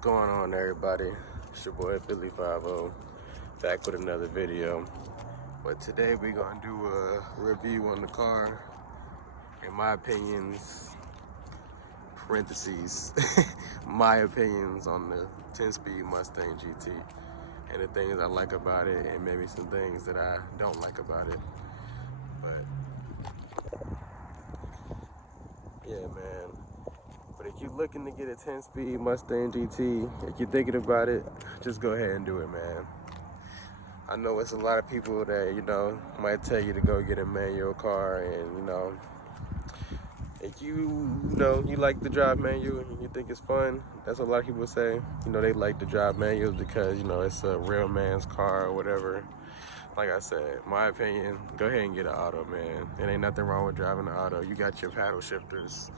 going on, everybody? It's your boy Philly 50 back with another video. But today we're gonna do a review on the car. In my opinions, parentheses, my opinions on the 10-speed Mustang GT and the things I like about it, and maybe some things that I don't like about it. But yeah, man. But if you're looking to get a 10-speed Mustang GT, if you're thinking about it, just go ahead and do it, man. I know it's a lot of people that, might tell you to go get a manual car, and, if you like to drive manual and you think it's fun, that's what a lot of people say. They like to drive manuals because, it's a real man's car or whatever. Like I said, my opinion, go ahead and get an auto, man. It ain't nothing wrong with driving an auto. You got your paddle shifters.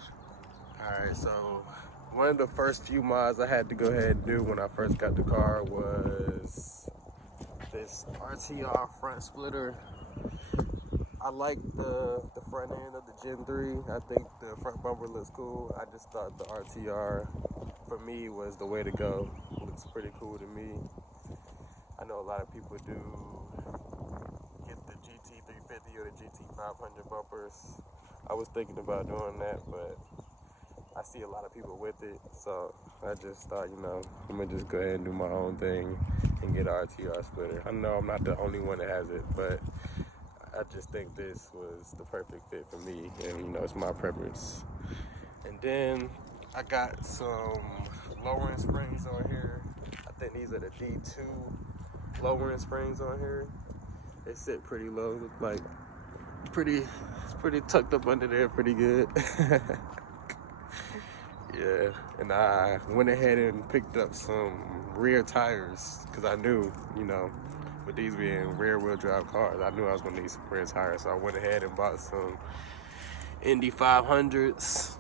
Alright, so one of the first few mods I had to go ahead and do when I first got the car was this RTR front splitter. I like the front end of the Gen 3. I think the front bumper looks cool. I just thought the RTR, for me, was the way to go. It looks pretty cool to me. I know a lot of people do get the GT 350 or the GT 500 bumpers. I was thinking about doing that, but I see a lot of people with it, so I just thought, I'm gonna just go ahead and do my own thing and get an RTR splitter. I know I'm not the only one that has it, but I just think this was the perfect fit for me, and it's my preference. And then I got some lowering springs on here. I think these are the D2 lowering springs on here. They sit pretty low, look like it's pretty tucked up under there, pretty good. Yeah, and I went ahead and picked up some rear tires because I knew, with these being rear wheel drive cars, I knew I was gonna need some rear tires. So I went ahead and bought some Indy 500s.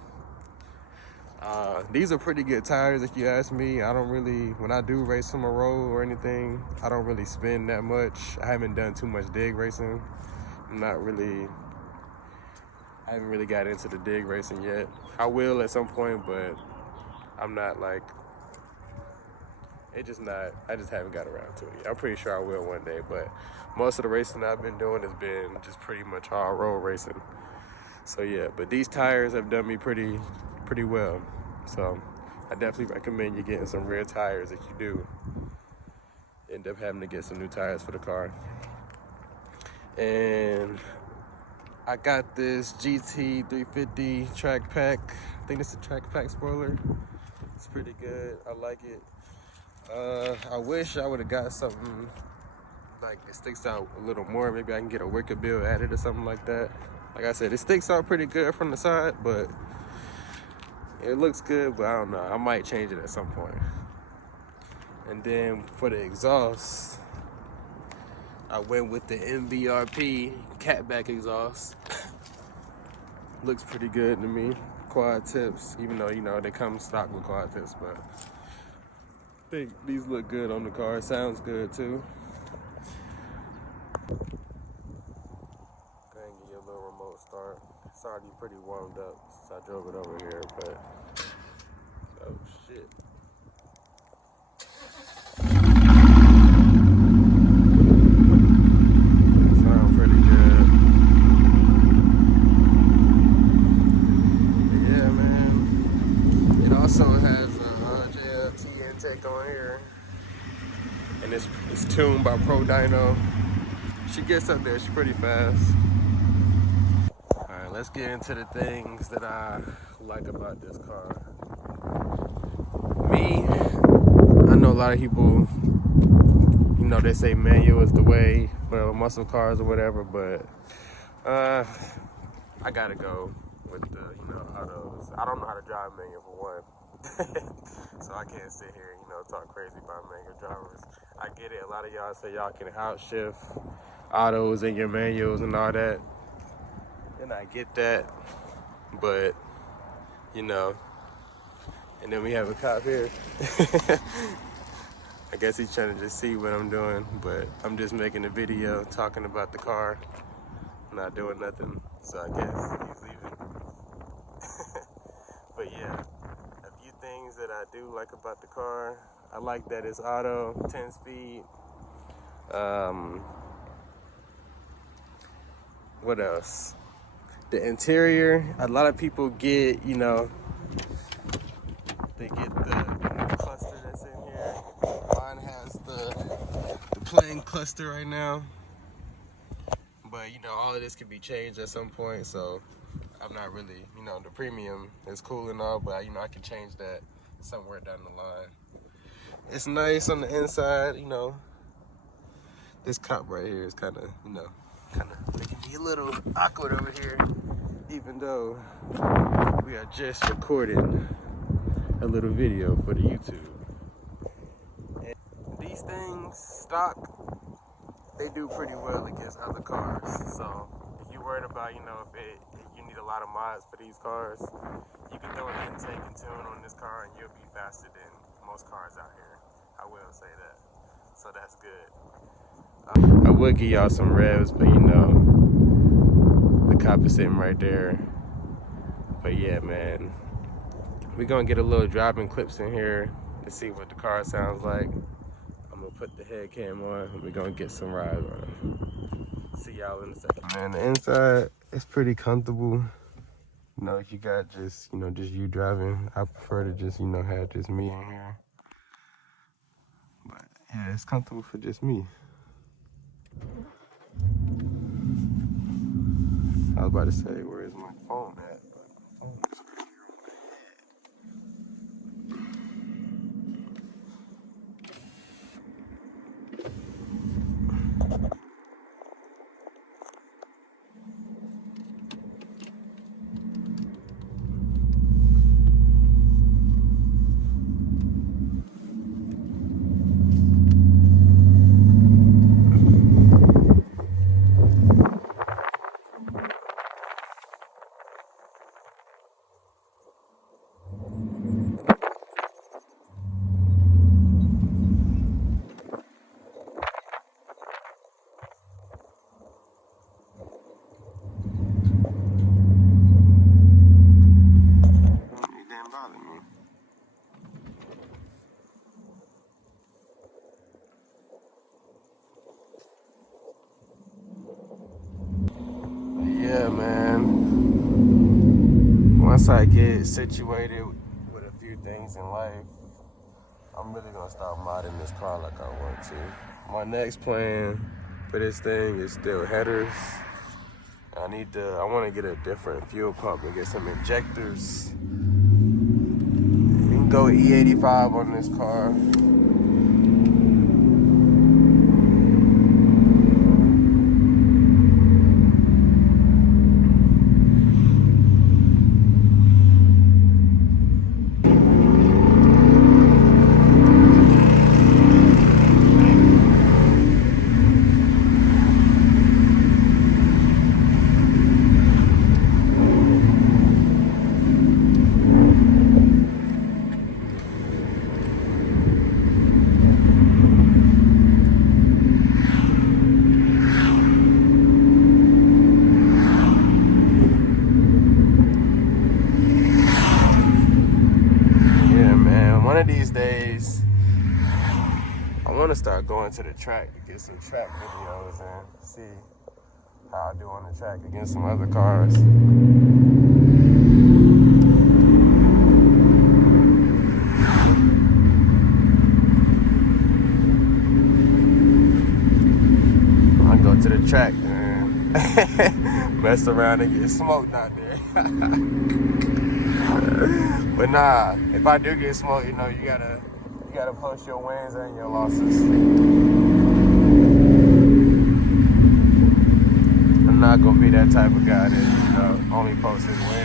These are pretty good tires if you ask me. I don't really, when I do race on the road or anything, I don't really spend that much. I haven't done too much dig racing. I haven't really got into the dig racing yet. I will at some point, but I'm not like, I just haven't got around to it yet. I'm pretty sure I will one day, but most of the racing I've been doing has been just pretty much all road racing. So yeah, but these tires have done me pretty well. So I definitely recommend you getting some rear tires if you do end up having to get some new tires for the car. And I got this GT 350 track pack. I think it's a track pack spoiler. It's pretty good. I like it. I wish I would have got something like it sticks out a little more. Maybe I can get a wicker bill added or something like that. Like I said, it sticks out pretty good from the side, but it looks good, but I don't know. I might change it at some point. And then for the exhaust, I went with the MVRP catback exhaust. Looks pretty good to me. Quad tips, even though, they come stock with quad tips, but I think these look good on the car. It sounds good too. Go ahead and give you a little remote start. It's already pretty warmed up since I drove it over here, but oh shit. Also has a JLT intake on here, and it's tuned by Pro Dyno. She gets up there, she's pretty fast. Alright, let's get into the things that I like about this car. Me, I know a lot of people, they say manual is the way for muscle cars or whatever, but I gotta go with the, autos. I don't know how to drive manual for one. So I can't sit here, talk crazy about manual drivers. I get it. A lot of y'all say y'all can outshift autos in your manuals and all that. And I get that. But, and then we have a cop here. I guess he's trying to just see what I'm doing, but I'm just making a video talking about the car, not doing nothing. So I guess he's leaving. But yeah, a few things things that I do like about the car. I like that it's auto, 10 speed. What else? The interior, a lot of people get, you know, they get the new cluster that's in here. Mine has the plain cluster right now. But, you know, all of this could be changed at some point, so I'm not really, you know, the premium is cool and all, but, you know, I can change that somewhere down the line. It's nice on the inside, you know. This cop right here is kind of, you know, kind of making me a little awkward over here, even though we are just recording a little video for the YouTube. And these things, stock, they do pretty well against other cars. So if you're worried about, you know, if you need a lot of mods for these cars, you can throw an intake and tune on this car and you'll be faster than most cars out here. I will say that. So that's good. I would give y'all some revs, but you know, the cop is sitting right there. But yeah, man, we're gonna get a little driving clips in here to see what the car sounds like. I'm gonna put the head cam on and we're gonna get some rides on it. See y'all in a second. Man, the inside is pretty comfortable. You know, if you got just, you know, just you driving, I prefer to just, you know, have just me in here. But yeah, it's comfortable for just me. I was about to say, where is my phone at? But my phone is right here on my yeah, man. Once I get situated with a few things in life, I'm really gonna start modding this car like I want to. My next plan for this thing is still headers. I want to get a different fuel pump and get some injectors. You can go E85 on this car. One of these days, I want to start going to the track to get some track videos and see how I do on the track against some other cars. I go to the track and mess around and get smoked out there. But nah, if I do get smoked, you know, you gotta post your wins and your losses. I'm not gonna be that type of guy that, you know, only posts his wins.